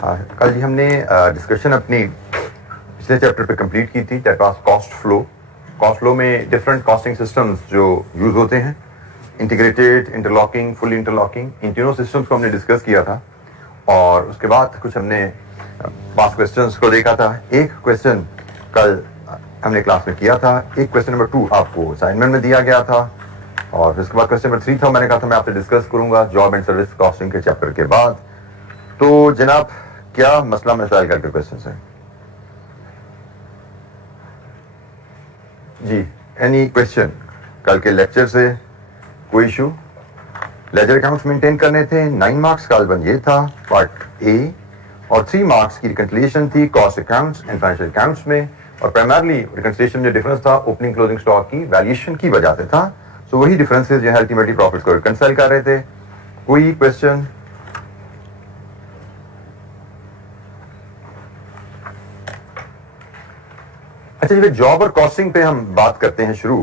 کل جی ہم نے ڈسکشن اپنی پچھلے چیپٹر پہ کمپلیٹ کی تھی، that was cost flu. Cost flu میں ڈفرینٹ کاسٹنگ سسٹمز جو یوز ہوتے ہیں، انٹیگریٹیڈ، انٹرلاکنگ، فلی انٹرلاکنگ، ان تینوں سسٹمز کو ہم نے ڈسکس کیا تھا. اور اس کے بعد کچھ ہم نے پاس کویسچنس کو دیکھا تھا. ایک کویسچن کل ہم نے کلاس میں کیا تھا، ایک کویسچن نمبر 2 آپ کو اسائنمنٹ میں دیا گیا تھا، اور اس کے بعد کویسچن نمبر 3 تھا. میں نے کہا تھا میں آپ سے ڈسکس کروں گا جاب اینڈ سروس کاسٹنگ کے چیپٹر کے بعد. تو جناب کیا مسئلہ مسائل کر کے کویسچنس ہیں جی؟ اینی کویسچن کل کے لیکچر سے؟ کوئی ایشو؟ لیجر اکاؤنٹس مینٹین کرنے تھے، 9 مارکس کا البن یہ تھا پارٹ اے، اور 3 مارکس کی ریکنسیلیشن تھی cost accounts and financial accounts میں. اور پرائمرلی ریکنسیلیشن جو ڈفرنس تھا اوپننگ کلوزنگ اسٹاک کی ویلیویشن کی وجہ سے تھا. سو وہی ڈفرنسز جو ہے الٹیمیٹلی پروفٹس کو ریکنسائل کر رہے تھے. کوئی کویسچن؟ اچھا جی، جاب اور کاسٹنگ پہ ہم بات کرتے ہیں شروع.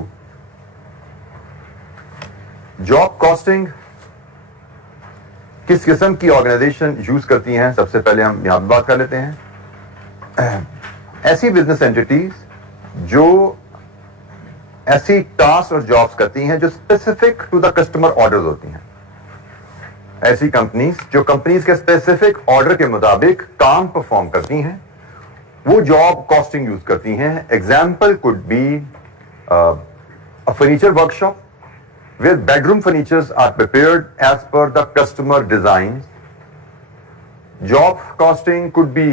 جاب کاسٹنگ کس قسم کی آرگنائزیشن یوز کرتی ہیں؟ سب سے پہلے ہم یہاں پہ بات کر لیتے ہیں. ایسی بزنس اینٹیٹیز جو ایسی ٹاسک اور جابس کرتی ہیں جو specific to the customer orders ہوتی ہیں. ایسی کمپنیز جو کمپنیز کے اسپیسیفک آرڈر کے مطابق کام پرفارم کرتی ہیں، وہ جاب کاسٹنگ یوز کرتی ہیں. Example could be furniture workshop where bedroom features are prepared as per the customer designs. Job costing could be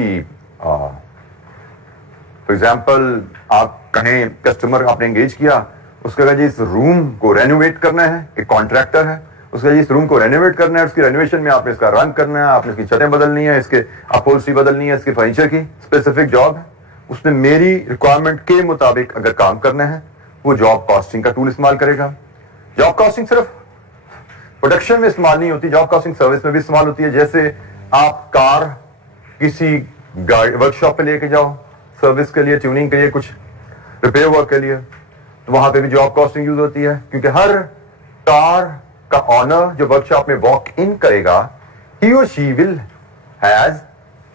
for example آپ کہیں کسٹمر آپ نے انگیج کیا، اس کا جی اس روم کو رینوویٹ کرنا ہے، ایک کانٹریکٹر ہے، اس کا جی اس روم کو رینوویٹ کرنا ہے، اس کی رینوویشن میں آپ نے اس کا رنگ کرنا ہے، آپ نے اس کی چھتیں بدلنی ہے، اس کے اپہولسٹری بدلنی ہے، اس کے فرنیچر کی اسپیسیفک جاب ہے. اس نے میری ریکوائرمنٹ کے مطابق اگر کام کرنا ہے، وہ جاب کاسٹنگ کا ٹول استعمال کرے گا. جاب کاسٹنگ صرف پروڈکشن میں استعمال نہیں ہوتی، جاب کاسٹنگ سروس میں بھی استعمال ہوتی ہے. جیسے آپ کار کسی ورک شاپ پہ لے کے جاؤ سروس کے لیے، ٹیوننگ کے لیے، کچھ ریپیئر ورک کے لیے، تو وہاں پہ بھی جاب کاسٹنگ یوز ہوتی ہے. کیونکہ ہر کار کا آنر جو ورک شاپ میں واک ان کرے گا، ہی اور she will has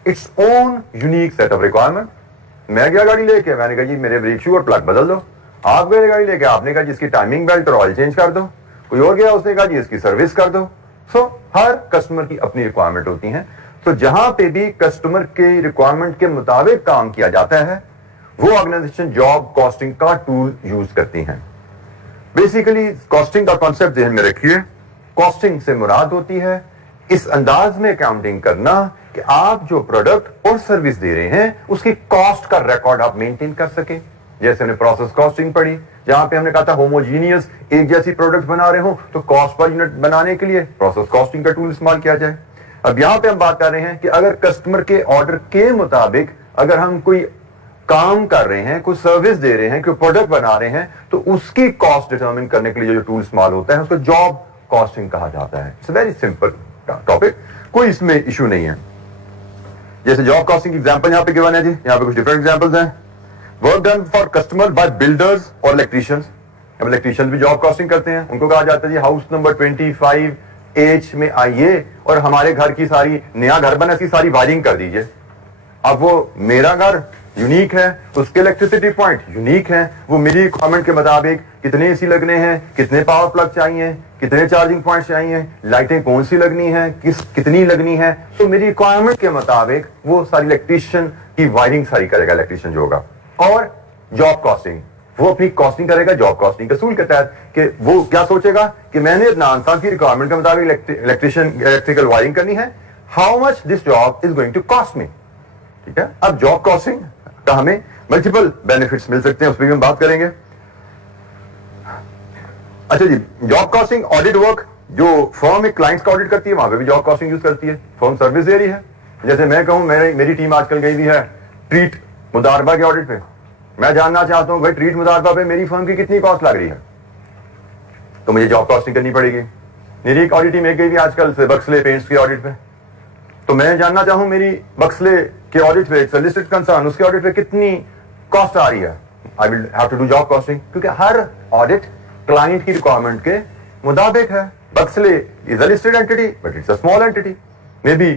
its own unique set of requirement. میں گیا گاڑی لے کے، میں نے کہا جی میرے بریک شو اور پلگ بدل دو. آپ گئے گاڑی لے کے، آپ نے کہا جی اس کی ٹائمنگ بیلٹ اور آئل چینج کر دو. کوئی اور گیا، اس نے کہا جی اس کی سروس کر دو. سو ہر کسٹمر کی اپنی ریکوائرمنٹ ہوتی ہیں. تو جہاں پہ بھی کسٹمر کے ریکوائرمنٹ کے مطابق کام کیا جاتا ہے، وہ آرگنائزیشن جاب کاسٹنگ کا ٹول یوز کرتی ہیں. بیسیکلی کاسٹنگ کا کانسیپٹ ذہن میں رکھیے. کاسٹنگ سے مراد ہوتی ہے اس انداز میں اکاؤنٹنگ کرنا کہ آپ جو پروڈکٹ اور سروس دے رہے ہیں اس کی کاسٹ کا ریکارڈ آپ مینٹین کر سکیں. جیسے ہم نے پروسیس کاسٹنگ پڑھی، جہاں پہ ہم نے کہا تھا ہوموجینئس ایک جیسی پروڈکٹ بنا رہے ہوں تو کاسٹ پر یونٹ بنانے کے لیے پروسیس کاسٹنگ کا ٹول استعمال کیا جائے. اب یہاں پہ ہم بات کر رہے ہیں کہ اگر کسٹمر کے آرڈر کے مطابق اگر ہم کوئی کام کر رہے ہیں، کوئی سروس دے رہے ہیں، کوئی پروڈکٹ بنا رہے ہیں، تو اس کی کاسٹ ڈٹرمن کرنے کے لیے جو ٹول استعمال ہوتا ہے اس کو جاب کاسٹنگ کہا جاتا ہے. اٹس ویری سمپل ٹاپک، کوئی اس میں ایشو نہیں ہے. جیسے جاب کاسٹنگ کی ایگزامپل یہاں پہ گیون ہے جی، یہاں پہ کچھ ڈفرنٹ ایگزامپلز ہیں. Work done for customer by builders اور الیکٹریشینز. اب الیکٹریشینز بھی جاب کاسٹنگ کرتے ہیں. ان کو کہا جاتا ہے جی ہاؤس نمبر 25H میں آئیے اور ہمارے گھر کی ساری نیا گھر بنا، اس کی ساری وائرنگ کر دیجئے. اب وہ میرا گھر یونیک ہے، اس کے الیکٹریسٹی پوائنٹ یونیک ہیں، وہ میری ریکوائرمنٹ کے مطابق کتنے اے سی لگنے ہیں، کتنے پاور پلگ چاہیے، کتنے چارجنگ پوائنٹس چاہیے، لائٹیں کون سی لگنی ہیں، کتنی لگنی ہے. تو میری ریکوائرمنٹ کے مطابق وہ ساری الیکٹریشین کی وائرنگ ساری کرے گا الیکٹریشین جو ہوگا. اور جاب کاسٹنگ وہ اپنی کاسٹنگ کرے گا جاب کاسٹنگ کے اصول کے تحت کہ وہ کیا سوچے گا کہ میں نے ادنان صاحب کی ریکوائرمنٹ کے مطابق الیکٹریکل وائرنگ کرنی ہے، how much this job is going to cost me. ٹھیک ہے. اب جاب کاسٹنگ کا ہمیں ملٹیپل بینیفٹس مل سکتے ہیں، اس پہ بھی ہم بات کریں گے. اچھا جی، جاب کاسٹنگ آڈٹ ورک جو فرم ایک کلائنٹس کا آڈٹ کرتی ہے، وہاں پہ بھی جاب کاسٹنگ یوز کرتی ہے. فرم سروس دے رہی ہے، جیسے میں کہوں میری ٹیم آج کل گئی ہوئی ہے ٹریٹ مداربہ کے آڈٹ پہ. میں جاننا چاہتا ہوں بھائی ٹریٹ مداربہ پہ میری فرم کی کتنی کاسٹ لگ رہی ہے، تو مجھے جاب کاسٹنگ کرنی پڑے گی. میری ایک آڈٹ ٹیم ایک گئی ہوئی آج کل سے بکسلے پینٹس کے آڈٹ پہ، تو میں جاننا چاہوں میری بکسلے کے آڈٹ پہ ایک سلیسٹڈ کنسرن اس کے آڈٹ پہ کتنی کاسٹ آ رہی ہے. I will have to do job costing, کیونکہ ہر آڈٹ کلائنٹ کی ریکوائرمنٹ کے مطابق ہے. Bixley is a listed entity but it's a small entity. May be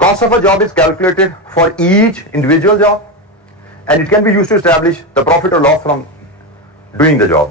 Cost of a job is calculated for each individual job and it can be used to establish the profit or loss from doing the job.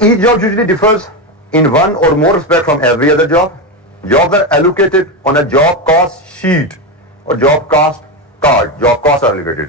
Each job usually differs in one or more respect from every other job. Jobs are allocated on a job cost sheet or job cost card. Job costs are allocated.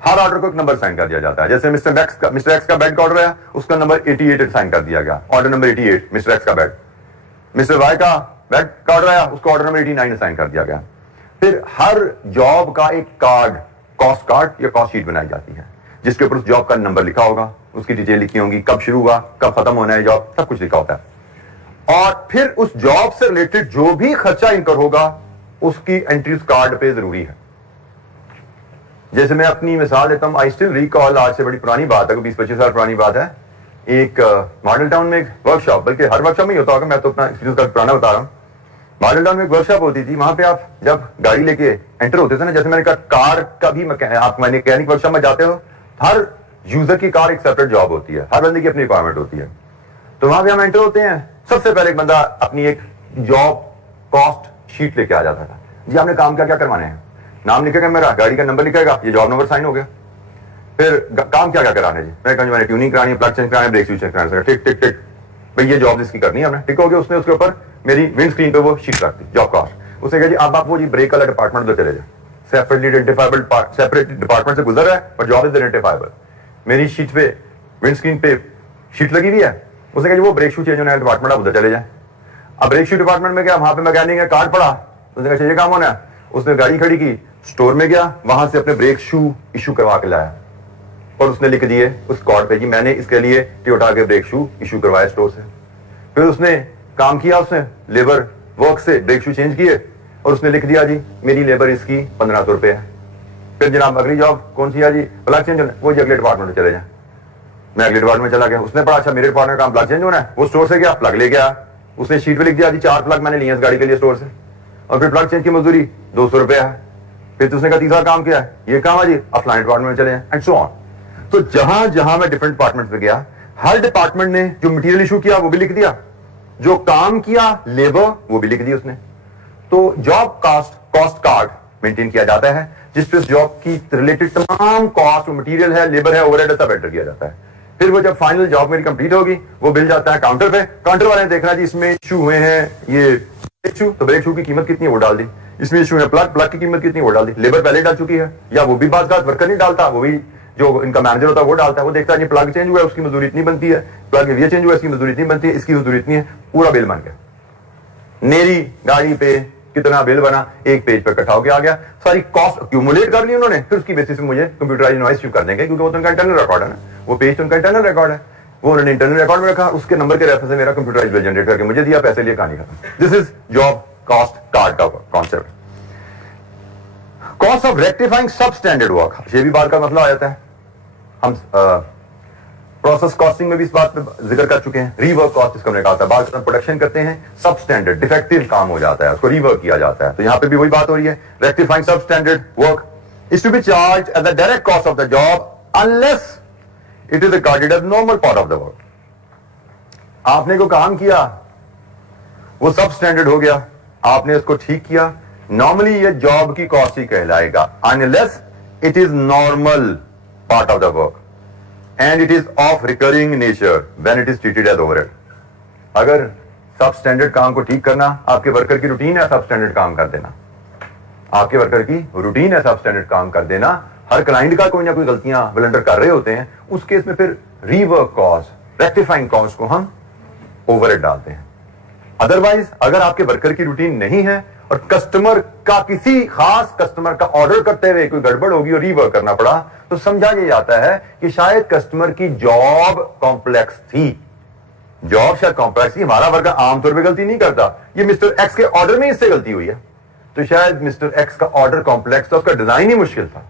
Hare order کو ایک number sign کر دیا جاتا ہے. جیسے mister x کا bed کا order ہے, اس کا نمبر 88 سائن کر دیا گیا, آرڈر نمبر 88 مسٹر ایکس کا بیڈ. مسٹر وائی کا بیڈ کا آرڈر آیا, اس کو آرڈر نمبر 89 سائن کر دیا گیا. پھر ہر جاب کا ایک کارڈ, کاسٹ کارڈ یا کاسٹ شیٹ بنائی جاتی ہے, جس کے اوپر اس جاب کا نمبر لکھا ہوگا, اس کی ڈیٹیل لکھی ہوگی, کب شروع ہوا, کب ختم ہونا ہے جاب, سب کچھ لکھا ہوتا ہے. اور پھر اس جاب سے ریلیٹڈ جو بھی خرچہ انکر ہوگا اس کی انٹری اس کارڈ پہ ضروری ہے. جیسے میں اپنی مثال دیتا ہوں, آئی اسٹل ریکال, آج سے بڑی پرانی بات ہے, 20-25 سال پرانی بات ہے, ایک ماڈل ٹاؤن میں ایک ورک شاپ, بلکہ ہر ورک شاپ میں ہی ہوتا ہوگا, میں تو اپنا ایکسپیرینس کا پرانا بتا رہا ہوں. ماڈل ٹاؤن میں ایک ورک شاپ ہوتی تھی, وہاں پہ آپ جب گاڑی لے کے انٹر ہوتے تھے نا, جیسے میں نے کہا کار کا بھی آپ میکینک ورک شاپ میں جاتے ہو, ہر یوزر کی کار ایک سیپریٹ جاب ہوتی ہے, ہر بندے کی اپنی ریکوائرمنٹ ہوتی ہے. تو وہاں پہ ہم انٹر ہوتے ہیں, سب سے پہلے ایک بندہ اپنی ایک جاب کاسٹ شیٹ لے کے آ جاتا تھا. جی آپ نے کام کیا کروانے ہیں, نام لکھے گا میرا, گاڑی کا نمبر لکھے گا, یہ جاب نمبر سائن ہو گیا. پھر کام کیا کرانا ہے, جی میں نے ٹیوننگ کرانی ہے, پلگ چینج کرانا ہے, بریک شوز چینج کرانا ہے, ٹک ٹک ٹک, بھائی یہ جاب جس کی کرنی ہے, ہم نے ٹک ہو گیا. اس نے اس کے اوپر میری ونڈ اسکرین پہ وہ شیٹ رکھ دی, جاب کاسٹ. اس نے کہا جی آپ وہ جی بریک والا ڈپارٹمنٹ ادھر چلے جائیں, سیپریٹلی آئیڈینٹیفائبل, سیپریٹ ڈپارٹمنٹ سے گزر رہا ہے اور جاب از آئیڈینٹیفائبل. میری شیٹ پہ ونڈ اسکرین پہ شیٹ لگی ہوئی ہے. اس نے کہا جی وہ بریک شو چینج ہونا ہے ڈپارٹمنٹ, آپ ادھر چلے جائیں. اب بریک شو ڈپارٹمنٹ میں گیا, وہاں پہ میکینک ہے, کارڈ پڑا, اس نے کہا یہ کام ہونا ہے. اس نے گاڑی کھڑی کی, اسٹور میں گیا, وہاں سے اپنے بریک شو ایشو کروا کے لایا اور اس نے لکھ دیے اس کارڈ پہ, جی میں نے اس کے لیے ٹویوٹا کے بریک شو ایشو کروایا اسٹور سے. پھر اس نے کام کیا, اس نے لیبر ورک سے بریک شو چینج کیے اور اس نے لکھ دیا جی میری لیبر اس کی 1500 روپے ہے. پھر جناب اگلی جاب کون سی ہے جی, پلگ چینج ہونا ہے, وہ جی اگلے ڈپارٹمنٹ میں چلے جائیں. میں اگلے ڈپارٹمنٹ میں چلا گیا. اس نے پڑھا اچھا میرے ڈپارٹمنٹ کا پلگ چینج ہونا ہے, وہ اسٹور سے گیا, پلگ لے گیا. اس نے شیٹ پہ لکھ دیا جی 4 پلگ میں نے لیے اس گاڑی کے لیے اسٹور سے, اور پھر پلگ چینج کی مزدوری 200 روپے ہے. پھر اس نے کہا تیسرا کام کیا ہے, یہ کام ہے جی آپ فلائن ڈپارٹمنٹ میں چلے جائیں, اینڈ سو آن. تو جہاں جہاں میں ڈفرنٹ ڈپارٹمنٹ پہ گیا, ہر ڈپارٹمنٹ نے جو مٹیریل ایشو کیا وہ بھی لکھ دیا, جو کام کیا لیبر وہ بھی لکھ دی اس نے. تو جاب کاسٹ کارڈ مینٹین کیا جاتا ہے, جس پہ اس جاب کی ریلیٹڈ تمام کاسٹ, مٹیریل ہے, لیبر ہے, اوور ہیڈ ہے, سب انٹر کیا جاتا ہے. پھر وہ جب فائنل جاب میری کمپلیٹ ہوگی, وہ بل جاتا ہے کاؤنٹر پہ. کاؤنٹر والے نے دیکھنا جی اس میں ایشو ہوئے ہیں یہ بریک شو, تو بریک شو کی قیمت کتنی ہے وہ ڈال دی. اس میں ایشو ہے پلگ کی قیمت کتنی وہ ڈال دی. لیبر پہلے ڈال چکی ہے, یا وہ بھی بعض ورکر نہیں ڈالتا, وہ بھی جو ان کا مینیجر ہوتا ہے وہ ڈالتا ہے. وہ دیکھتا ہے جی پلگ چینج ہوا ہے, اس کی مزدوری اتنی بنتی ہے, پلگ یہ چینج ہوا ہے, اس کی مزدوری اتنی بنتی ہے, اس کی مزدوری اتنی ہے, پورا بل بن گیا. میری گاڑی پہ کتنا بل بنا ایک پیج پر اکٹھا ہو کے آ گیا. ساری کاسٹ ایکومولیٹ کر لی انہوں نے, پھر اس کی بیسس میں مجھے کمپیوٹرائز انوائس ایشو کر دیں گے, کیونکہ وہ تو ان کا انٹرنل ریکارڈ ہے نا, وہ پیج تو ان کا انٹرنل ریکارڈ ہے, وہ انہوں نے انٹرنل ریکارڈ میں رکھا, اس کے نمبر کے ریفرنس سے میرا کمپیوٹرائز بل جنریٹ کر کے مجھے دیا, پیسے لیے کہانی ختم. This is job cost card کا concept. Cost of rectifying substandard work, یہ بھی بات کا مسئلہ آ جاتا ہے. ہم پروسیس کاسٹنگ میں بھی اس بات پہ ذکر کر چکے ہیں. ری ورک کاسٹ جس کو ہم نے کہا تھا, بعض پروڈکشن کرتے ہیں سب اسٹینڈرڈ ڈیفیکٹو کام ہو جاتا ہے, اس کو ری ورک کیا جاتا ہے. تو یہاں پہ بھی وہی بات ہو رہی ہے, rectifying substandard work is to be charged as the direct cost of the job unless it is regarded as normal part of the work. آپ نے کوئی کام کیا, وہ سب اسٹینڈرڈ ہو گیا, آپ نے اس کو ٹھیک کیا, نارملی یہ جاب کی کاسٹ ہی کہلائے گا, unless it is normal part of the work and it is of recurring nature when it is treated as overhead. اگر سب اسٹینڈرڈ کام کو ٹھیک کرنا آپ کے ورکر کی روٹین ہے, سب اسٹینڈرڈ کام کر دینا, آپ کے ورکر کی روٹین ہے سب اسٹینڈرڈ کام کر دینا. ہر کلائنٹ کا کوئی نہ کوئی غلطیاں بلنڈر کر رہے ہوتے ہیں, اس کیس میں پھر ری ورک کاسٹ, ریکٹیفائنگ کاسٹ کو ہم اوور ہیڈ ڈالتے ہیں. ادروائز اگر آپ کے ورکر کی روٹین نہیں ہے اور کسٹمر کا کسی خاص کسٹمر کا آرڈر کرتے ہوئے کوئی گڑبڑ ہوگی اور ری ورک کرنا پڑا, تو سمجھا یہ جاتا ہے کہ شاید کسٹمر کی جاب کمپلیکس تھی, جاب شاید کمپلیکس تھی. ہمارا ورکر عام طور پہ غلطی نہیں کرتا, یہ مسٹر ایکس کے آرڈر میں اس سے غلطی ہوئی ہے, تو شاید مسٹر ایکس کا آرڈر کمپلیکس تھا, اس کا ڈیزائن ہی مشکل تھا,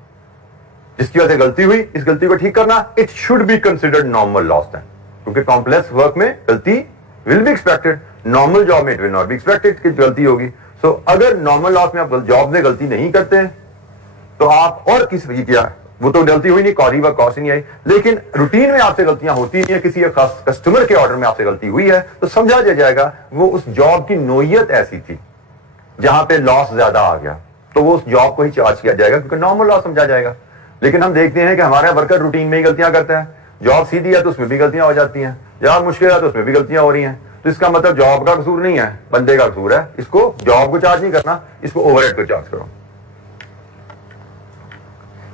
جس کی وجہ سے غلطی ہوئی. اس غلطی کو ٹھیک کرنا it should be considered normal loss then, کیونکہ کمپلیکس ورک میں غلطی will be expected, normal job میں it will not be expected کہ غلطی ہوگی. سو اگر نارمل لاس میں آپ جاب میں غلطی نہیں کرتے تو آپ اور کس کیا, وہ تو غلطی ہوئی نہیں, کاری ورک کاسٹ نہیں آئی, لیکن روٹین میں آپ سے غلطیاں ہوتی نہیں ہے, کسی ایک خاص کسٹمر کے آرڈر میں آپ سے غلطی ہوئی ہے, تو سمجھا جائے گا وہ اس جاب کی نوعیت ایسی تھی جہاں پہ لاس زیادہ آ گیا, تو وہ اس جاب کو ہی چارج کیا جائے گا, کیونکہ نارمل لاس سمجھا جائے گا. لیکن ہم دیکھتے ہیں کہ ہمارا ورکر روٹین میں ہی غلطیاں کرتا ہے, جاب سیدھی ہے تو اس میں بھی غلطیاں ہو جاتی ہیں, جاب مشکل ہے تو اس میں بھی غلطیاں ہو رہی ہیں. تو اس کا مطلب جاب کا قصور نہیں ہے, بندے کا قصور ہے. اس کو جاب کو چارج نہیں کرنا, اس کو اوور ہیڈ کو چارج کرو.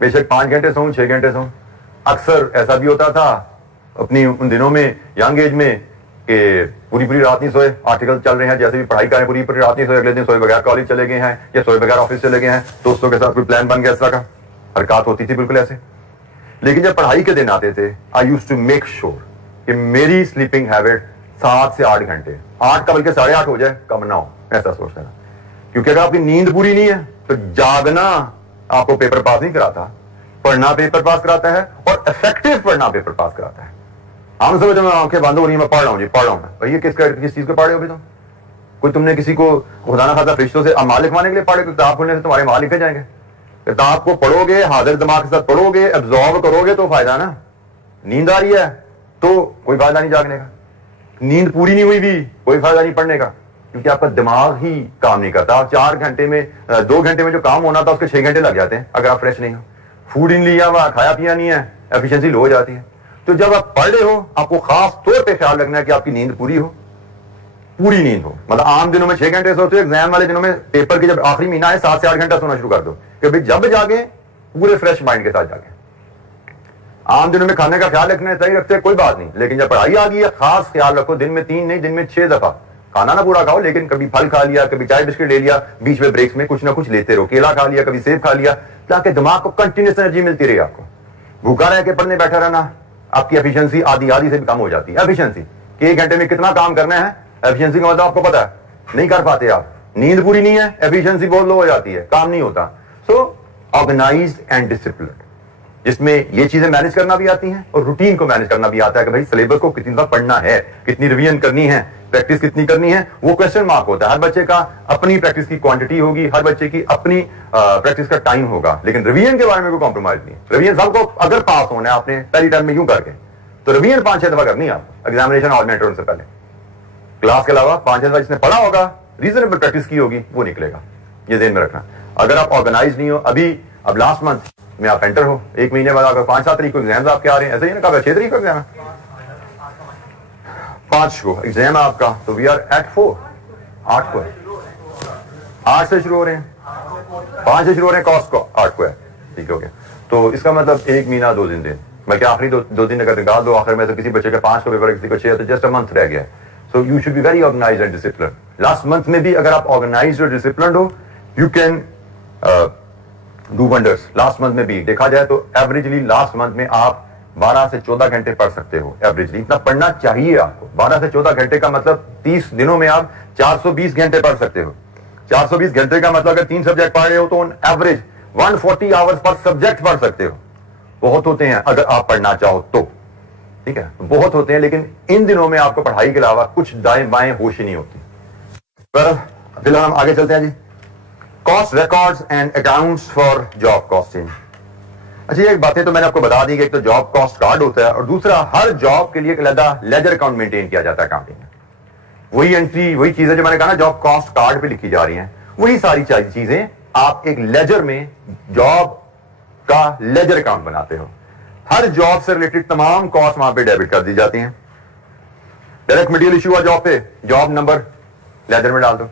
بے شک 5 گھنٹے سوؤں 6 گھنٹے سوؤں. اکثر ایسا بھی ہوتا تھا اپنی ان دنوں میں ینگ ایج میں کہ پوری رات نہیں سوئے, آرٹیکل چل رہے ہیں جیسے بھی پڑھائی کریں پوری رات نہیں سوئے, اگلے دن سوئے بغیر کالج چلے گئے ہیں یا سوئے بغیر آفس چلے گئے ہیں, دوستوں کے ساتھ کوئی پلان بن گیا, اس طرح کا حرکات ہوتی تھی بالکل ایسے. لیکن جب پڑھائی کے دن آتے تھے آئی یوز ٹو میک شیور کہ میری سلیپنگ ہیبٹ 7 سے 8 گھنٹے, 8 کا بلکہ 8:30 ہو جائے, کم نہ ہو, ایسا سوچتا تھا. کیونکہ اگر آپ کی نیند پوری نہیں ہے تو جاگنا آپ کو پیپر پاس نہیں کراتا, پڑھنا پیپر پاس کراتا ہے, اور افیکٹو پڑھنا پیپر پاس کراتا ہے. ہم سمجھتے ہیں آنکھیں بند ہو رہی ہیں, میں پڑھ رہا ہوں, جی پڑھ رہا ہوں میں. بھائی کس چیز کو پڑھ رہے ہو ابھی تم؟ کوئی تم نے کسی کو خدا نہ خاصا فرشتوں سے اعمال لکھوانے کے لیے پڑھے؟ کتاب کھولنے سے تمہارے اعمال لکھے جائیں گے؟ کتاب کو پڑھو گے, حاضر دماغ کے ساتھ پڑھو گے, ابزارو کرو گے تو فائدہ نا. نیند آ رہی ہے تو کوئی فائدہ نہیں جاگنے کا, نیند پوری نہیں ہوئی بھی کوئی فائدہ نہیں پڑھنے کا, کیونکہ آپ کا دماغ ہی کام نہیں کرتا. 4 گھنٹے میں 2 گھنٹے میں جو کام ہونا تھا اس کے 6 گھنٹے لگ جاتے ہیں اگر آپ فریش نہیں ہو, فوڈ ان لیا ہوا, کھایا پیا نہیں ہے, ایفیشنسی لو ہو جاتی ہے. تو جب آپ پڑھ رہے ہو آپ کو خاص طور پہ خیال رکھنا ہے کہ آپ کی نیند پوری ہو, پوری نیند ہو. مطلب عام دنوں میں 6 گھنٹے سوتے ہو, ایگزام والے دنوں میں پیپر کے جب آخری مہینہ ہے 7 سے 8 گھنٹہ سونا شروع کر دو کہ بھائی جب جاگیں پورے فریش مائنڈ کے ساتھ جاگیں. عام دنوں میں کھانے کا خیال رکھنا ہے, صحیح رکھتے ہیں کوئی بات نہیں, لیکن جب پڑھائی آ گئی ہے خاص خیال رکھو, دن میں 3 نہیں دن میں 6 دفعہ کھانا نہ پورا کھاؤ, لیکن کبھی پھل کھا لیا, کبھی چائے بسکٹ لے لیا, بیچ میں بریکس میں کچھ نہ کچھ لیتے رہو, کیلا کھا لیا, کبھی سیب کھا لیا, تاکہ دماغ کو کنٹینیوس انرجی ملتی رہے. آپ کو بھوکا رہ کے پڑھنے بیٹھا رہنا آپ کی ایفیشنسی آدھی سے بھی کم ہو جاتی ہے. ایفیشنسی کہ 1 گھنٹے میں کتنا کام کرنا ہے, ایفیشنسی کا مطلب آپ کو پتا ہے, نہیں کر پاتے آپ, نیند پوری نہیں ہے, ایفیشنسی بہت لو ہو جاتی ہے, کام نہیں ہوتا. سو آرگنائزڈ اینڈ ڈسپلنڈ, جس میں یہ چیزیں مینج کرنا بھی آتی ہیں اور روٹین کو مینج کرنا بھی آتا ہے کہ بھائی سلیبس کو کتنی دفعہ پڑھنا ہے, کتنی ریویژن کرنی ہے, پریکٹس کتنی کرنی ہے, وہ کوشچن مارک ہوتا ہے. ہر بچے کا اپنی پریکٹس کی کوانٹٹی ہوگی, ہر بچے کی اپنی پریکٹس کا ٹائم ہوگا, لیکن ریویژن کے بارے میں کوئی کمپرومائز نہیں. ریویژن سب کو اگر پاس ہونا ہے آپ نے پہلی ٹائم میں یوں کر کے, تو ریویژن 5-6 دفعہ کرنی ہے آپ کو ایگزامینیشن آرگنیٹر سے پہلے. کلاس کے علاوہ 5-6 دفعہ جس نے پڑھا ہوگا, ریزنیبل پریکٹس کی ہوگی, وہ نکلے گا. یہ ذہن میں رکھنا. اگر آپ آرگنائز نہیں ہو, اب لاسٹ منتھ میں آپ انٹر ہو, 1 مہینے بعد اگر 5-7 تاریخ کو ایگزامز آپ کے آ رہے ہیں, ایسا ہی نا, کب 6 تاریخ کو ایگزام ہے, 5 کو ایگزام ہے آپ کا, تو وی آر ایٹ 4, 8 کو ہے, 8 سے شروع ہو رہے ہیں, 5 سے شروع ہو رہے ہیں, کاسٹ کو 8 کو ہے. ٹھیک ہو گیا, تو اس کا مطلب 1 مہینہ 2 دن بلکہ آخری 2 دن اگر نکال دو آخر میں, تو کسی بچے کا 5 کو پیپر, کسی کو 6, تو جسٹ اے منتھ رہ گیا ہے. So you should be very organised and disciplined. Last month میں بھی اگر آپ آرگنائزڈ اور ڈسپلنڈ ہو, you can do wonders. Last month میں بھی دیکھا جائے تو ایوریجلی لاسٹ منتھ میں آپ 12 سے 14 گھنٹے پڑھ سکتے ہو. ایوریجلی اتنا پڑھنا چاہیے آپ کو. 12 سے 14 گھنٹے کا مطلب 30 دنوں میں آپ 420 گھنٹے پڑھ سکتے ہو. 420 گھنٹے کا مطلب اگر 3 سبجیکٹ پڑھ رہے ہو تو ایوریج 140 آورز پر سبجیکٹ پڑھ سکتے ہو. بہت ہوتے ہیں اگر آپ پڑھنا چاہو تو, ٹھیک ہے, بہت ہوتے ہیں, لیکن ان دنوں میں آپ کو پڑھائی کے علاوہ کچھ دائیں بائیں ہوش ہی نہیں ہوتی. فی الحال ہم آگے چلتے ہیں جی. Cost records and accounts for job costing. اچھا یہ باتیں تو میں نے آپ کو بتا دی کہ ایک تو جاب کاسٹ کارڈ ہوتا ہے, اور دوسرا ہر جاب کے لیے ایک علیحدہ لیجر اکاؤنٹ مینٹین کیا جاتا ہے اکاؤنٹنگ میں. وہی انٹری, وہی چیزیں جو میں نے کہا نا جاب کاسٹ کارڈ پہ لکھی جا رہی ہیں, وہی ساری چیزیں آپ ایک لیجر میں جاب کا لیجر اکاؤنٹ بناتے ہو. ہر جاب سے ریلیٹڈ تمام کاسٹ وہاں پہ ڈیبٹ کر دی جاتی ہیں. ڈائریکٹ مٹیریل ایشو ہوا جاب پہ, جاب نمبر لیجر میں ڈال دو.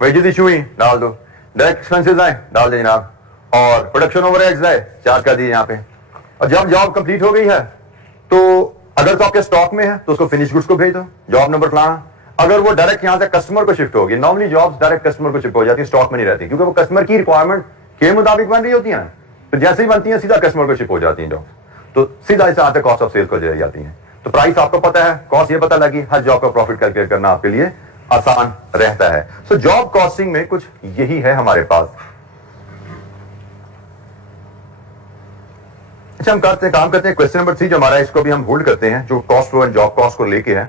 ویجز ایشو ہوئی, ڈال دو. ڈائریکٹ ایکسپینسز آئے, ڈال دیں جناب. اور پروڈکشن اوور ہیڈز آئے, چارج کر دیے یہاں پہ. اور جب جاب کمپلیٹ ہو گئی ہے تو اگر تو آپ کے اسٹاک میں ہے تو اس کو فنش گڈس کو بھیج دو, جاب نمبر فلانا. اگر وہ ڈائریکٹ یہاں سے کسٹمر کو شفٹ ہوگی, نارملی جابس ڈائریکٹ کسٹمر کو شفٹ ہو جاتی ہے, اسٹاک میں نہیں رہتی, کیونکہ وہ کسٹمر کی ریکوائرمنٹ کے مطابق بن رہی ہوتی ہیں. تو جیسے ہی بنتی ہیں سیدھا کسٹمر کو شپ ہو جاتی ہیں جاب, تو سیدھا اس آتے کاسٹ آف سیلز کو چلی جاتی ہیں. تو پرائس آپ کو پتا ہے, کاسٹ یہ پتا لگی, ہر جاب کا پروفٹ کیلکولیٹ کرنا آپ کے لیے آسان رہتا ہے. سو جاب کاسٹنگ میں کچھ یہی ہے ہمارے پاس. اچھا ہم کام کرتے ہیں کوسچن نمبر 3 جو ہمارا, اس کو بھی ہم ہولڈ کرتے ہیں, جو کاسٹ اور جاب کاسٹ کو لے کے ہے.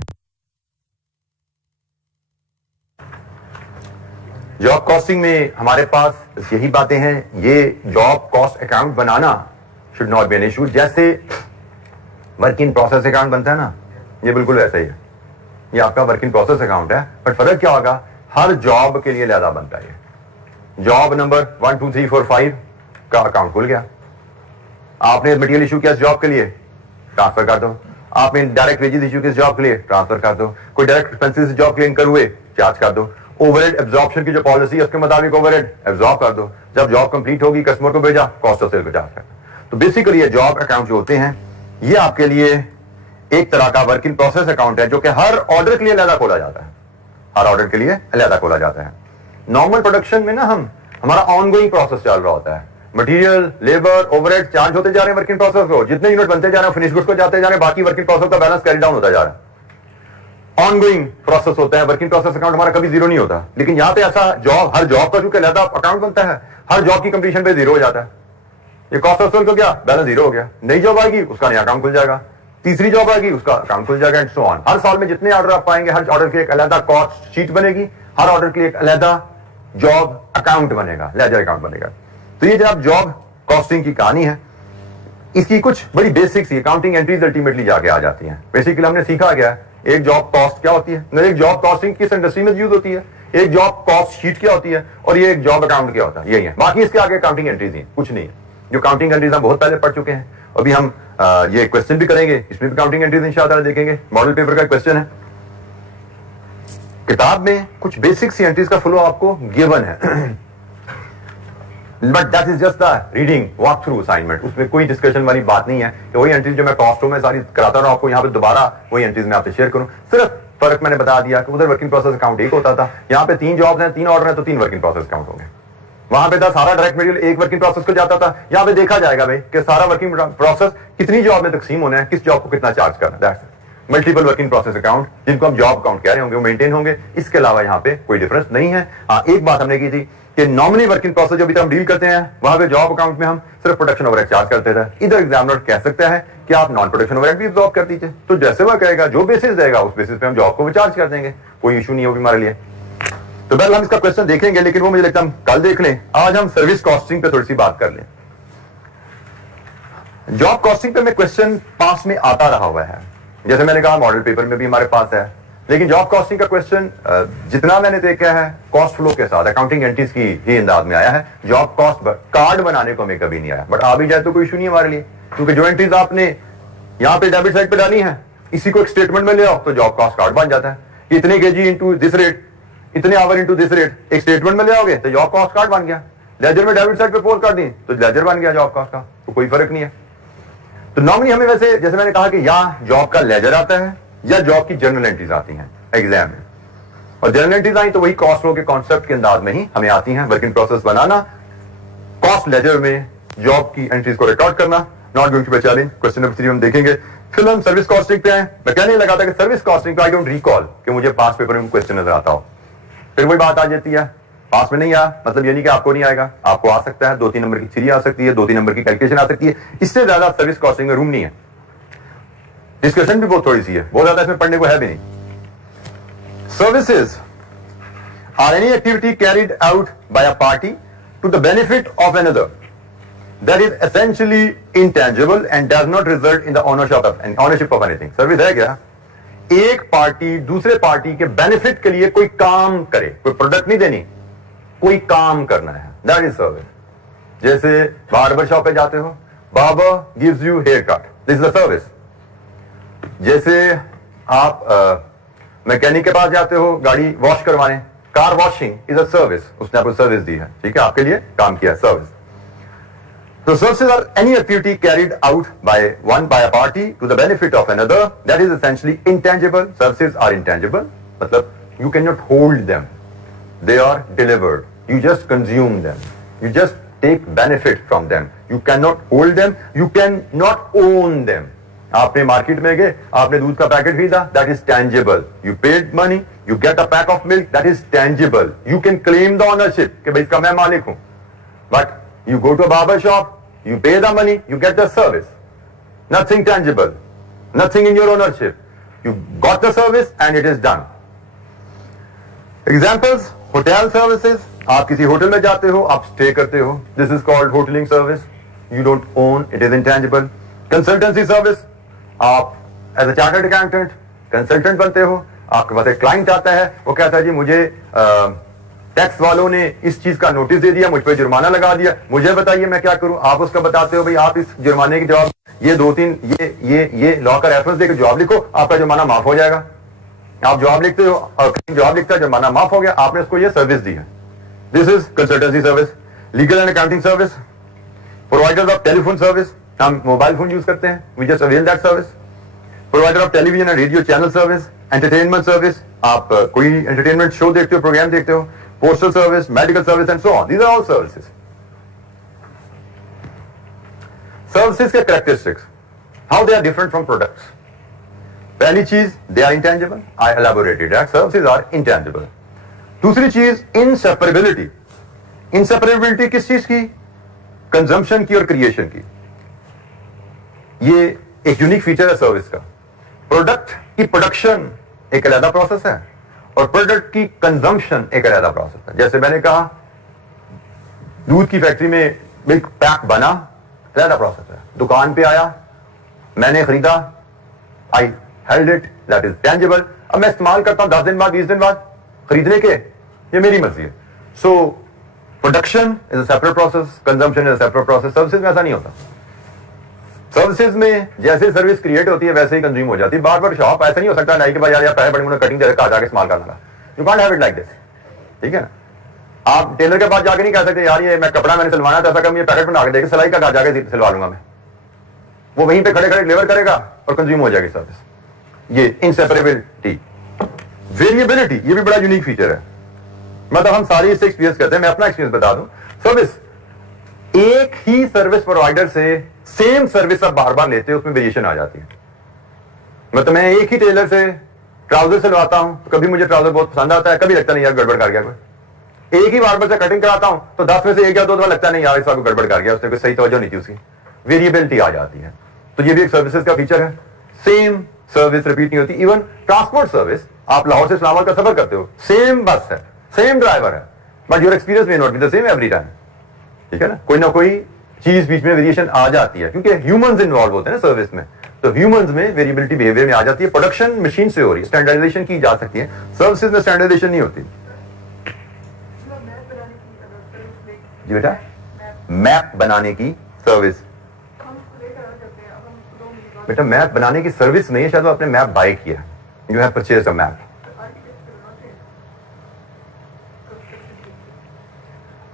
جاب کاسٹنگ میں ہمارے پاس یہی باتیں ہیں. یہ جاب کاسٹ اکاؤنٹ بنانا should not be an issue. جیسے ورک ان پروسیس اکاؤنٹ بنتا ہے نا, یہ بالکل ویسا ہی ہے. یہ آپ کا ورک ان پروسیس اکاؤنٹ ہے, بٹ فرق کیا ہوگا, ہر جاب کے لیے علیحدہ بنتا ہے. جاب نمبر 1 2 3 4 5 کا اکاؤنٹ کھل گیا. آپ نے مٹیریل ایشو کیا اس جاب کے لیے, ٹرانسفر کر دو. آپ نے ڈائریکٹ ویجز ایشو کیا اس جاب کے لیے, ٹرانسفر کر دو. کوئی ڈائریکٹ ایکسپینسز جاب کے لیے انکر ہوئے, چارج کر دو. اوور ہیڈ ایبزارپشن کی جو پالیسی ہے اس کے مطابق اوور ہیڈ ایبزارب کر دو. جب جاب کمپلیٹ ہوگی کسٹمر کو بھیجا, کاسٹ آف سیل کو چارج کر دو. تو بیسیکلی یہ جاب اکاؤنٹ جو ہوتے ہیں یہ آپ کے لیے ایک طرح کا ورک ان پروسیس اکاؤنٹ ہے جو کہ ہر آرڈر کے لیے علیحدہ کھولا جاتا ہے, ہر آرڈر کے لیے علیحدہ کھولا جاتا ہے. نارمل پروڈکشن میں نا ہمارا آن گوئنگ پروسیس چل رہا ہوتا ہے, material, labour, overhead charge ہوتے جا رہے ہیں ورک ان پروسیس کو, جتنے یونٹ بنتے جا رہے ہیں فنش گڈ کو جاتے جا رہے ہیں, باقی ورک ان پروسیس کا بیلنس کیری ڈاؤن ہوتا جا رہا ہے. آن گوئنگ پروسیس ہوتا ہے, ورک ان پروسیس اکاؤنٹ ہمارا کبھی زیرو نہیں ہوتا. لیکن یہاں پہ ایسا جاب, ہر جاب کا جو کہ علیحدہ اکاؤنٹ بنتا ہے, ہر جاب کی کمپلیشن پہ زیرو ہو جاتا ہے. یہ کاسٹ آف سیل کو کیا بیلنس زیرو ہو گیا, نئی جاب آئے گی اس کا نیا اکاؤنٹ کھل جائے گا, تیسری جاب آئے گی اس کا اکاؤنٹ کھل جائے گا, اینڈ سو آن. ہر سال میں جتنے آرڈر آپ پائیں گے ہر آرڈر کے ایک علیحدہ کاسٹ شیٹ بنے گی, ہر آرڈر کے لیے ایک علیحدہ جاب اکاؤنٹ بنے گا, لیجر اکاؤنٹ بنے گا. تو یہ جناب جاب کاسٹنگ کی کہانی ہے. اس کی کچھ بڑی بیسکس اکاؤنٹنگ انٹریز الٹیمیٹلی جا کے آ جاتی ہیں. بیسیکلی ہم نے سیکھا گیا ہے ایک جاب کاسٹ کیا ہوتی ہے, ایک جاب کاسٹنگ کس انڈسٹری میں یوز ہوتی ہے, ایک جاب کاسٹ شیٹ کیا ہوتی ہے, اور یہ ایک جاب اکاؤنٹ کیا ہوتا ہے. یہی ہے, باقی اس کے آگے اکاؤنٹنگ انٹریز ہیں, کچھ نہیں ہے. جو اکاؤنٹنگ انٹریز ہم بہت پہلے پڑھ چکے ہیں. ابھی ہم یہ کوشچن بھی کریں گے, اس میں بھی اکاؤنٹنگ انٹریز انشاءاللہ دیکھیں گے. ماڈل پیپر کا کوشچن ہے, کتاب میں کچھ بیسک سی انٹریز کا فلو آپ کو گیون ہے, but that is just reading walk through assignment. اس میں کوئی ڈسکشن والی بات نہیں ہے کہ وہی انٹریز جو میں کاسٹوں میں ساری کراتا رہا آپ کو یہاں پہ دوبارہ وہی انٹریز میں آپ سے شیئر کروں. صرف فرق میں نے بتا دیا کہ ادھر ورکنگ پروسیس اکاؤنٹ ایک ہوتا تھا, یہاں پہ 3 جابز ہیں, 3 آرڈر ہیں, تو 3 ورکنگ پروسیس اکاؤنٹ ہوں گے. وہاں پہ تھا سارا ڈائریکٹ مٹیریل ایک ورکنگ پروسیس کو جاتا تھا, یہاں پہ دیکھا جائے گا بھائی کہ سارا ورکنگ پروسیس کتنی جاب میں تقسیم ہونا ہے, کس جاب کو کتنا چارج کرنا ہے. ملٹیپل ورکنگ پروسیس اکاؤنٹ جن کو ہم جاب اکاؤنٹ کہہ رہے ہوں گے وہ مینٹین ہوں گے. اس کے علاوہ یہاں پہ کوئی ڈفرنس نہیں ہے. ہاں ایک بات ہم نے کی تھی کہ نارملی ورکنگ پروسیس جو بھی ہم ڈیل کرتے ہیں وہاں پہ جاب اکاؤنٹ میں ہم صرف پروڈکشن اوور ہیڈ چارج کرتے تھے. ادھر ایگزامنر کہہ سکتا ہے کہ آپ نان پروڈکشن اوور ہیڈ بھی ابزارب کر دیجیے, تو جیسے وہ کہے گا جو بیسس دے گا اس بیسس پہ ہم جاب کو چارج کر دیں گے, کوئی ایشو نہیں ہوگی ہمارے لیے. تو بہرحال ہم اس کا کوشچن دیکھیں گے, لیکن وہ مجھے لگتا ہے ہم کل دیکھ لیں. آج ہم سروس کاسٹنگ پہ تھوڑی سی بات کر لیں. جاب کاسٹنگ پہ میں کوشچن پاس میں آتا رہا ہوا ہے, جیسے میں نے کہا ماڈل پیپر میں بھی ہمارے پاس ہے. لیکن جاب کاسٹنگ کا کوشچن جتنا میں نے دیکھا ہے کاسٹ فلو کے ساتھ اکاؤنٹنگ انٹریز کی ہی انداز میں آیا ہے. جاب کاسٹ کارڈ بنانے کو ہمیں کبھی نہیں آیا, بٹ آ بھی جائے تو کوئی ایشو نہیں ہمارے لیے, کیونکہ جو انٹریز آپ نے یہاں پہ ڈیبٹ سائڈ پہ ڈالی ہے اسی کو ایک اسٹیٹمنٹ میں لے آؤ تو جاب کاسٹ کارڈ بن جاتا ہے. اتنے کے جی انٹو دس ریٹ, اتنے آور انٹو دس ریٹ, ایک اسٹیٹمنٹ میں لے آؤ گے تو جاب کاسٹ کارڈ بن گیا. لیجر میں ڈیبٹ سائڈ پہ پوز کر دیں تو لیجر بن گیا جاب کاسٹ کا, تو کوئی فرق نہیں ہے. تو نارملی ہمیں ویسے جیسے میں نے کہا کہ یا جاب کا لیجر آتا ہے یا جاب کی جرنل انٹریز آتی ہیں ایگزام میں, اور جرنل انٹریز آئی تو وہی کاسٹ فلو کے کانسیپٹ کے انداز میں ہی ہمیں آتی ہیں. ورکنگ پروسیس بنانا, کاسٹ لیجر میں جاب کی انٹریز کو ریکارڈ کرنا. Not going to be challenge. Question number 3 ہم دیکھیں گے. پھر ہم سروس کاسٹنگ پہ ہیں. میں کہنے لگا تھا کہ سروس کاسٹنگ پہ آئی ڈونٹ ریکال کہ مجھے پاس پیپر میں کوسچن نظر آتا ہو. پھر وہی بات آ جاتی ہے, پاس میں نہیں آیا مطلب یہ نہیں کہ آپ کو نہیں آئے گا, آپ کو آ سکتا ہے. 2-3 نمبر کی تھیوری آ سکتی ہے, 2-3 نمبر کی کیلکولیشن آ سکتی ہے. اس سے زیادہ سروس کاسٹنگ میں روم نہیں ہے. ڈسکشن بھی بہت تھوڑی سی ہے, بہت زیادہ اس میں پڑھنے کو ہے بھی نہیں. Services are any activity carried out by a party to the benefit of another that is essentially intangible and does not result in the ownership of anything. Service ہے کیا, ایک پارٹی دوسرے پارٹی کے بینیفٹ کے لیے کوئی کام کرے, کوئی پروڈکٹ نہیں دینی, کوئی کام کرنا ہے, that is service. جیسے باربر شاپ پہ جاتے ہو, barber gives you haircut, this is a service. جیسے آپ میکینک کے پاس جاتے ہو گاڑی واش کروانے, کار واشنگ از اے سروس, اس نے آپ کو سروس دی ہے, ٹھیک ہے, آپ کے لیے کام کیا service. So services are any activity carried out by a party to the benefit of another that is essentially intangible. Services are intangible, matlab you cannot hold them, they are delivered, you just consume them, you just take benefit from them, you cannot hold them, you cannot own them. آپ نے market میں گئے, آپ نے دودھ کا packet خریدا, that is tangible. You paid money, you get a pack of milk, that is tangible. You can claim the ownership کہ بھائی اس کا میں مالک ہوں. But you go to barber shop, you pay the money, you get the service. Nothing tangible, nothing in your ownership. You got the service and it is done. Examples, hotel services, آپ کسی hotel میں جاتے ہو, آپ stay کرتے ہو, this is called hotelling service. You don't own, it is intangible. Consultancy service, آپ as a chartered accountant consultant بنتے ہو, آپ کے پاس ایک کلائنٹ آتا ہے, وہ کہتا ہے جی مجھے ٹیکس والوں نے اس چیز کا نوٹس دے دیا, مجھ پہ جرمانہ لگا دیا, مجھے بتائیے میں کیا کروں. آپ اس کا بتاتے ہو بھائی آپ اس جرمانے کے جواب یہ 2-3 یہ لا کا ریفرنس دے کے جواب لکھو, آپ کا جرمانہ معاف ہو جائے گا. آپ جواب لکھتے ہو اور جواب لکھتا ہے جرمانہ معاف ہو گیا, آپ نے اس کو یہ سروس دی ہے. This is consultancy service. Legal and accounting service, providers of telephone service, ہم موبائل فون یوز کرتے ہیں, we just avail that service. Provider of television and radio channel service, entertainment service, آپ کوئی entertainment شو دیکھتے ہو, programme دیکھتے ہو, postal service, medical service and so on. These are all services. Services کے characteristics, how they are different from products. پہلی چیز, they are intangible. I elaborated that. Services are intangible. دوسری چیز, inseparability. Inseparability کس چیز کی؟ Consumption کی اور کریشن کی. یہ ایک یونیک فیچر ہے سروس کا. پروڈکٹ کی پروڈکشن ایک علیحدہ پروسیس ہے اور پروڈکٹ کی کنزمپشن ایک علیحدہ پروسیس ہے. جیسے میں نے کہا دودھ کی فیکٹری میں ملک پیک بنا, علیحدہ پروسیس ہے. دکان پہ آیا, میں نے خریدا, I held it, that is tangible. اب میں استعمال کرتا ہوں 10 دن بعد 20 دن بعد, خریدنے کے یہ میری مرضی ہے. سو production is a separate process, consumption is a separate process. Services میں ایسا نہیں ہوتا. سروسز میں جیسے سروس کریٹ ہوتی ہے ویسے ہی کنزیوم ہو جاتی ہے. بار بار شاپ ایسا نہیں ہو سکتا نائی کے بعد یار پیسے بڑے کٹنگ دے جا کے استعمال کرنا. You can't have it like this. ٹھیک ہے نا, آپ ٹیلر کے پاس جا کے نہیں کہہ سکتے یار یہ میں کپڑا میں نے سلوانا تھا, ایسا کہ یہ پیکٹ بنا کے دے کے سلائی کا جا کے سلوا لوں گا میں. وہ وہیں پہ کھڑے کھڑے ڈلیور کرے گا اور کنزیوم ہو جائے گی سروس. یہ انسیپریبلٹی. ویریبلٹی, یہ بھی بڑا یونیک فیچر ہے. مطلب ہم ساری اس سے ایکسپیرینس کرتے ہیں. میں اپنا ایکسپیرینس بتا دوں. سروس, ایک ہی سروس پرووائڈر سے سیم سروس آپ بار بار لیتے ہیں, اس میں ویریشن آ جاتی ہے. مطلب میں ایک ہی ٹیلر سے ٹراؤزر سلواتا ہوں, کبھی مجھے ٹراؤزر بہت پسند آتا ہے, کبھی لگتا نہیں یار گڑبڑ کر گیا کوئی. ایک ہی باربر سے کٹنگ کراتا ہوں تو 10 میں سے 1 یا 2 دفعہ لگتا نہیں یار اس کو گڑبڑ کر گیا, اس نے کوئی صحیح توجہ نہیں تھی اس کی. ویریبلٹی آ جاتی ہے. تو یہ بھی ایک سروسز کا فیچر ہے. سیم سروس ریپیٹ نہیں ہوتی. ایون ٹرانسپورٹ سروس, آپ لاہور سے اسلام آباد کا سفر کرتے ہو, سیم بس ہے, سیم ڈرائیور ہے, بٹ یور ایکسپیرینس میں not be the same every time. ٹھیک ہے نا, کوئی نہ کوئی چیز بیچ میں ویریشن آ جاتی ہے کیونکہ ہیومنز انوالو ہوتے ہیں نا سروس میں. تو ہیومنز میں ویریبلٹی بہیویئر میں آ جاتی ہے. پروڈکشن مشین سے ہو رہی ہے, اسٹینڈرڈائزیشن کی جا سکتی ہے. سروسز میں اسٹینڈرڈائزیشن نہیں ہوتی. جی بیٹا, میپ بنانے کی سروس. بیٹا میپ بنانے کی سروس نہیں ہے, شاید آپ نے میپ بائی کیا. You have purchased a map.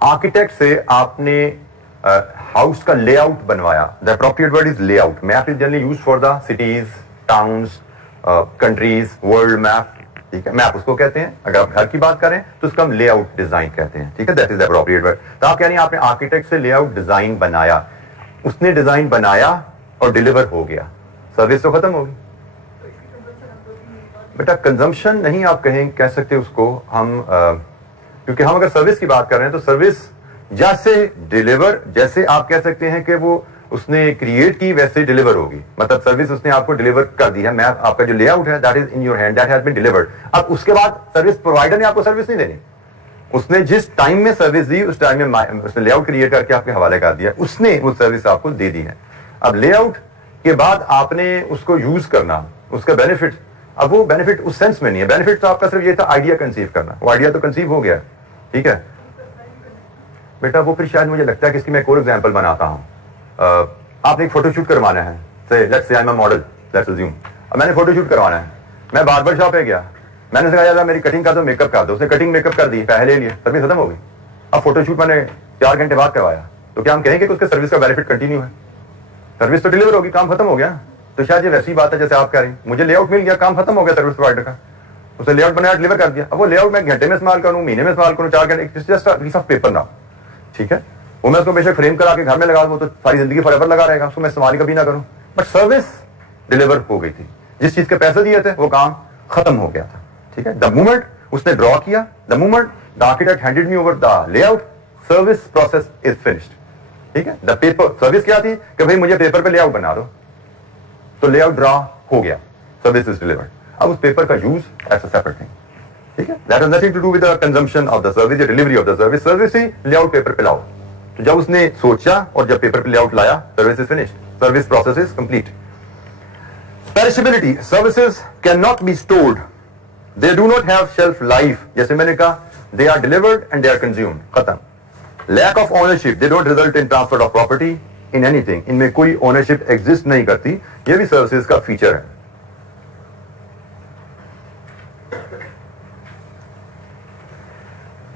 Architect سے آپ نے ہاؤس کا لے آؤٹ بنوایا. The appropriate word is lay out. Map is generally use for the cities, towns, countries, world map. ٹھیک ہے, میپ اس کو کہتے ہیں. اگر آپ گھر کی بات کریں تو اس کو ہم لے آؤٹ ڈیزائن کہتے ہیں. ٹھیک ہے, that is the appropriate word. تو آپ کہہ رہے ہیں آپ نے آرکیٹیکٹ سے لے آؤٹ ڈیزائن بنایا, اس نے ڈیزائن بنایا اور ڈیلیور ہو گیا, سروس تو ختم ہوگی. بیٹا کنزمپشن نہیں آپ کہہ سکتے اس کو ہم, کیونکہ ہم اگر سروس کی بات کر رہے ہیں تو سروس جیسے ڈیلیور, جیسے آپ کہہ سکتے ہیں کہ وہ اس نے کریٹ کی ویسے ڈیلیور ہوگی. مطلب سروس اس نے آپ کو ڈیلیور کر دی ہے. میپ آپ کا جو لے آؤٹ ہے that is in your hand, that has been delivered. اب اس کے بعد سروس پرووائڈر نے آپ کو سروس نہیں دینی. اس نے جس ٹائم میں سروس دی اس ٹائم میں اس نے لے آؤٹ کریٹ کر کے آپ کے حوالے کر دیا, اس نے وہ سروس آپ کو دے دی ہے. اب لے آؤٹ کے بعد آپ نے اس کو یوز کرنا, اس کا بینیفٹ, اب وہ بینیفٹ اس سینس میں نہیں ہے. بینیفٹ تو آپ کا صرف یہ تھا آئیڈیا کنسیو کرنا, وہ آئیڈیا تو کنسیو ہو گیا. ٹھیک ہے بیٹا, وہ پھر شاید مجھے لگتا ہے کہ اس کی میں ایک اور ایگزامپل بناتا ہوں. آپ نے ایک فوٹو شوٹ کروانا ہے, let's say I am a model, let's assume. اب میں نے فوٹو شوٹ کروانا ہے, میں باربر شاپ پہ گیا, میں نے کہا یار میری کٹنگ کر دو, میک اپ کر دو. اس نے کٹنگ میک اپ کر دی, پیسے لے لیے, سروس ختم ہو گئی. اب فوٹو شوٹ میں نے 4 گھنٹے بعد کروایا, تو کیا ہم کہیں گے کہ اس کے سروس کا بینیفٹ کنٹینیو ہے؟ سروس تو ڈیلیور ہوگی, کام ختم ہو گیا. تو شاید یہ ویسی بات ہے جیسے آپ کہہ رہی ہیں, مجھے لے آؤٹ مل گیا, کام ختم ہو گیا سروس پرووائڈر کا. اس نے لے آؤٹ بنایا, ڈیلیور کر دیا. اب وہ لے آؤٹ میں گھنٹے میں استعمال کروں, مہینے میں استعمال کروں, 4 گھنٹے, just a piece of paper now. ٹھیک ہے, وہ میں اس کو بے شک فریم کرا کے گھر میں لگا دوں تو ساری زندگی فار ایور لگا رہے گا, اس کو میں استعمال کبھی نہ کروں. بٹ سروس ڈیلیور ہو گئی تھی, جس چیز کے پیسے دیے تھے وہ کام ختم ہو گیا تھا. ٹھیک ہے, دا مومنٹ اس نے ڈرا کیا, the moment the architect handed me over the lay out, service process is finished. ٹھیک ہے, دا پیپر سروس کیا تھی کہ بھائی مجھے پیپر پہ لے آؤٹ بنا دو, تو لے آؤٹ ڈرا ہو گیا, سروس از ڈیلیورڈ. اب اس پیپر کا use as a separate thing. ٹھیک ہے, that has nothing to do with the consumption of the service یا delivery of the service. Service ہی لے آؤٹ پیپر پہ لاؤ. تو جب اس نے سوچا اور جب پیپر پہ لے آؤٹ لایا, service is finished, service process is complete. Perishability, services can not be stored, they do not have shelf life. جیسے میں نے کہا they are delivered and they are consumed, ختم. Lack of ownership, they don't result in transfer of property in anything. ان میں کوئی ownership exist نہیں کرتی. یہ بھی سروسز کا فیچر ہے.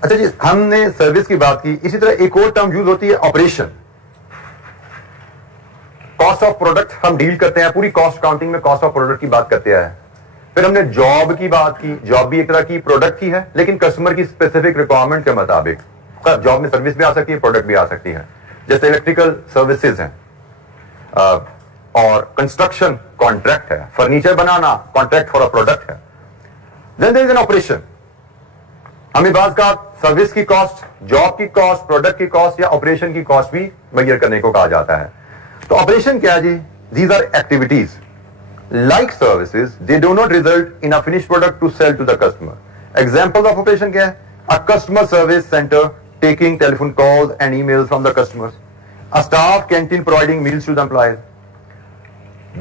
اچھا جی, ہم نے سروس کی بات کی. اسی طرح ایک اور ٹرم یوز ہوتی ہے آپریشن. کاسٹ آف پروڈکٹ ہم ڈیل کرتے ہیں, پوری کاسٹ کاؤنٹنگ میں کاسٹ آف پروڈکٹ کی بات کرتے ہیں. پھر ہم نے جاب کی بات کی, جاب بھی ایک طرح کی پروڈکٹ کی ہے لیکن کسٹمر کی اسپیسیفک ریکوائرمنٹ کے مطابق. جاب میں سروس بھی آ سکتی ہے, پروڈکٹ بھی آ سکتی ہے, جیسے الیکٹریکل سروسز ہیں, اور کنسٹرکشن کانٹریکٹ ہے, فرنیچر بنانا کانٹریکٹ فار اے پروڈکٹ ہے. Then there is an operation. ہمیں بعض کا سروس کی کاسٹ, جاب کی کاسٹ, پروڈکٹ کی کاسٹ یا آپریشن کی کاسٹ بھی میئر کرنے کو کہا جاتا ہے. تو آپریشن کیا ہے جی؟ These are activities like services, they do not result in a finished product to sell to the customer. Example of operation kya hai? A customer service center taking telephone calls and emails from the customers. A staff canteen providing meals to the employees.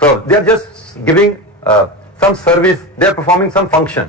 So they are just giving some service, they are performing some function.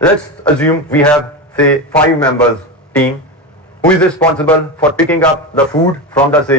Let's assume we have say 5 members team who is responsible for picking up the food from the say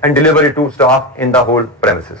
and deliver it to staff in the whole premises.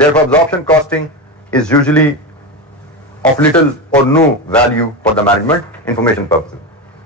therefore absorption costing is usually of little or no value for the management information purposes.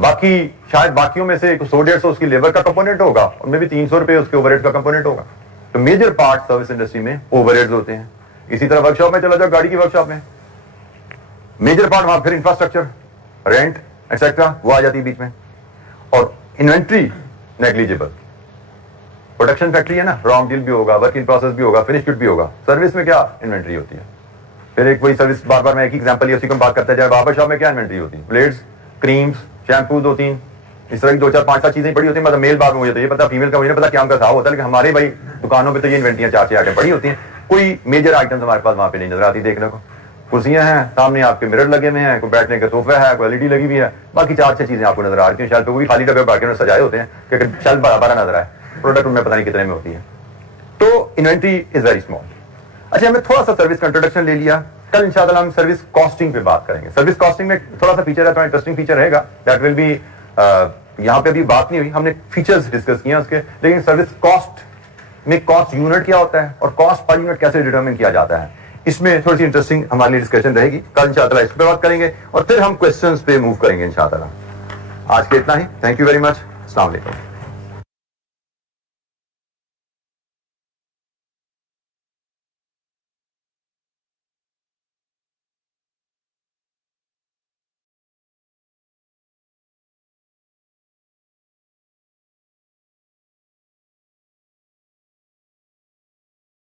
باقی شاید باقیوں میں سے 100-150 اس کی labour کا component ہوگا, ان میں بھی 300 روپے اس کے اوور ہیڈ کا کمپونیٹ ہوگا. تو میجر پارٹ سروس انڈسٹری میں اوور ہیڈز ہوتے ہیں. اسی طرح ورک شاپ میں چلا جاؤ, گاڑی کی ورک شاپ میں میجر پارٹ وہاں پھر انفراسٹرکچر, رینٹ ایٹسٹرا وہ آ جاتی ہے بیچ میں. اور انوینٹری نیگلیجیبل. پروڈکشن فیکٹری ہے نا, را مٹیریل بھی ہوگا, ورک ان پروسیس بھی ہوگا, فنش گڈ بھی ہوگا. سروس میں کیا انوینٹری ہوتی ہے؟ پھر ایک وہی سروس بار بار میں ایک ایگزامپل ہی اسی کو بات کرتے جائے. باربر شاپ میں کیا انوینٹری ہوتی ہے؟ بلیڈز, کریمز, شیمپوز ہوتی ہیں, اس طرح کی 2-4-5 چیزیں پڑی ہوتی ہیں. مطلب میل بار میں مجھے یہ پتا, فیمیل کا مجھے پتا کیا کا صاحب ہوتا ہے, لیکن ہمارے بھائی دکانوں پہ تو یہ انوینٹریاں 4-6 آئٹم پڑی ہوتی ہیں. کوئی میجر آئٹمس ہمارے پاس وہاں پہ نہیں نظر آتی دیکھنے کو. کرسیاں ہیں سامنے آپ کے, مرر لگے ہوئے ہیں, کوئی بیٹھنے کا صوفہ ہے, کوئی LED لگی ہوئی ہے, باقی 4-6 چیزیں آپ کو نظر آ رہی ہیں. شاید وہ بھی خالی ڈبے باقی میں سجائے ہوتے ہیں کہ شاید بڑا نظر آئے, پروڈکٹ ان میں پتہ نہیں کتنے میں ہوتی ہے. تو انوینٹری از ویری اسمال. اچھا, ہمیں تھوڑا سا سروس کا انٹروڈکشن لے لیا. کل انشاءاللہ ہم سروس کاسٹنگ پہ بات کریں گے. سروس کاسٹنگ میں تھوڑا سا فیچر ہے, تھوڑا انٹرسٹنگ فیچر رہے گا. دیٹ ول بی, یہاں پہ ابھی بات نہیں ہوئی, ہم نے فیچرز ڈسکس کیے ہیں اس کے. لیکن سروس کاسٹ میں کاسٹ یونٹ کیا ہوتا ہے اور کاسٹ پر یونٹ کیسے ڈیٹرمن کیا جاتا ہے, اس میں تھوڑی سی انٹرسٹنگ ہمارے لیے ڈسکشن رہے گی. کل انشاءاللہ اس پہ بات کریں گے اور پھر ہم کوسچنز پہ موو کریں گے انشاءاللہ. آج کے اتنا ہی. Thank you very much. السلام علیکم.